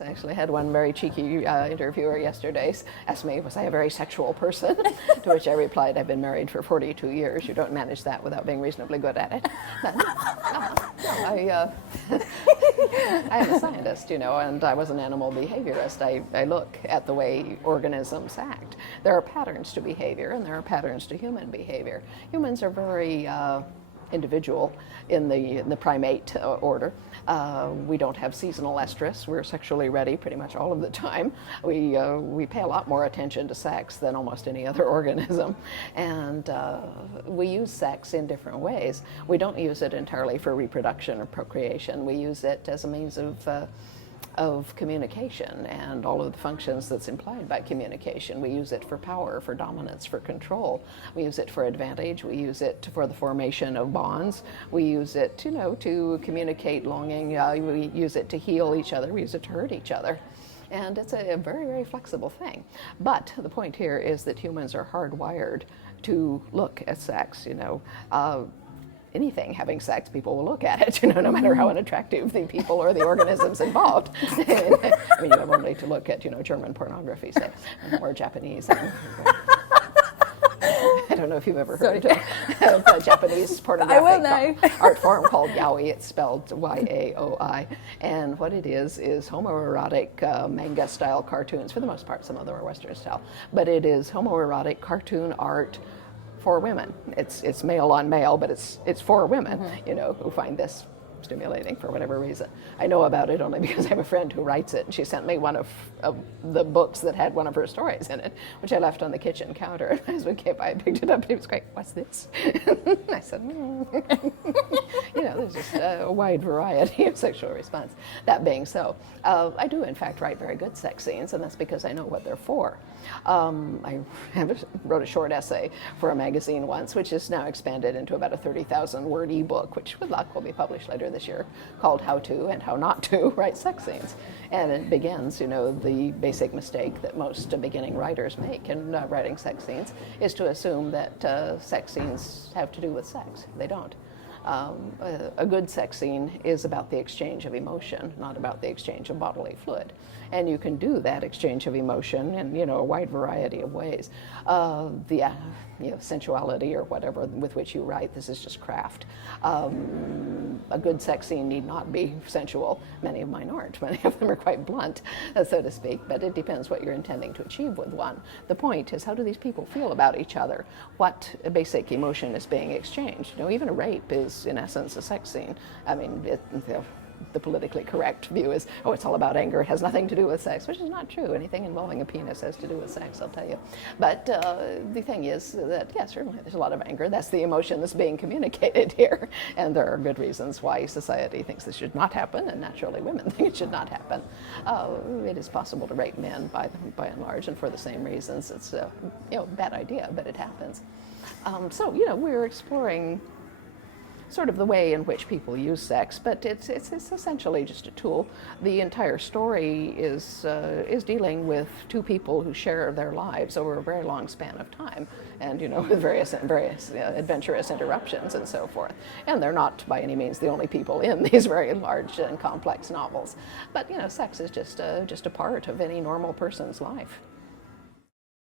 I actually had one very cheeky interviewer yesterday ask me, was I a very sexual person? To which I replied, I've been married for 42 years. You don't manage that without being reasonably good at it. But, I am a scientist, and I was an animal behaviorist. I look at the way organisms act. There are patterns to behavior, and there are patterns to human behavior. Humans are very individual in the primate order. We don't have seasonal estrus. We're sexually ready pretty much all of the time. We pay a lot more attention to sex than almost any other organism, and we use sex in different ways. We don't use it entirely for reproduction or procreation. We use it as a means of communication and all of the functions that's implied by communication. We use it for power, for dominance, for control. We use it for advantage. We use it for the formation of bonds. We use it, to communicate longing. We use it to heal each other. We use it to hurt each other. And it's a very, very flexible thing. But the point here is that humans are hardwired to look at sex, anything having sex, people will look at it, no matter how unattractive the people or the organisms involved. I mean, you have only to look at, German pornography, say, or Japanese. I don't know if you've ever heard of a Japanese pornographic art form called yaoi. It's spelled Y-A-O-I. And what it is homoerotic manga-style cartoons. For the most part, some of them are Western style. But it is homoerotic cartoon art for women. It's male on male, but it's for women, who find this stimulating for whatever reason. I know about it only because I have a friend who writes it, and she sent me one of the books that had one of her stories in it, which I left on the kitchen counter. And my husband came by and picked it up, and he was like, "What's this?" I said, there's just a wide variety of sexual response. That being so, I do in fact write very good sex scenes, and that's because I know what they're for. I wrote a short essay for a magazine once, which is now expanded into about a 30,000 word ebook, which with luck will be published later this year, called How to and How Not to Write Sex Scenes. And it begins, the basic mistake that most beginning writers make in writing sex scenes is to assume that sex scenes have to do with sex. They don't. A good sex scene is about the exchange of emotion, not about the exchange of bodily fluid. And you can do that exchange of emotion in, a wide variety of ways. Sensuality or whatever with which you write, this is just craft. A good sex scene need not be sensual. Many of mine aren't. Many of them are quite blunt, so to speak, but it depends what you're intending to achieve with one. The point is, how do these people feel about each other? What basic emotion is being exchanged? Even a rape is, in essence, a sex scene. I mean, the politically correct view is, it's all about anger, it has nothing to do with sex, which is not true. Anything involving a penis has to do with sex, I'll tell you. But the thing is that, yes, certainly there's a lot of anger. That's the emotion that's being communicated here. And there are good reasons why society thinks this should not happen, and naturally women think it should not happen. It is possible to rape men by and large, and for the same reasons. It's a bad idea, but it happens. So we're exploring sort of the way in which people use sex, but it's essentially just a tool. The entire story is dealing with two people who share their lives over a very long span of time, and with various adventurous interruptions and so forth. And they're not by any means the only people in these very large and complex novels. But sex is just a part of any normal person's life.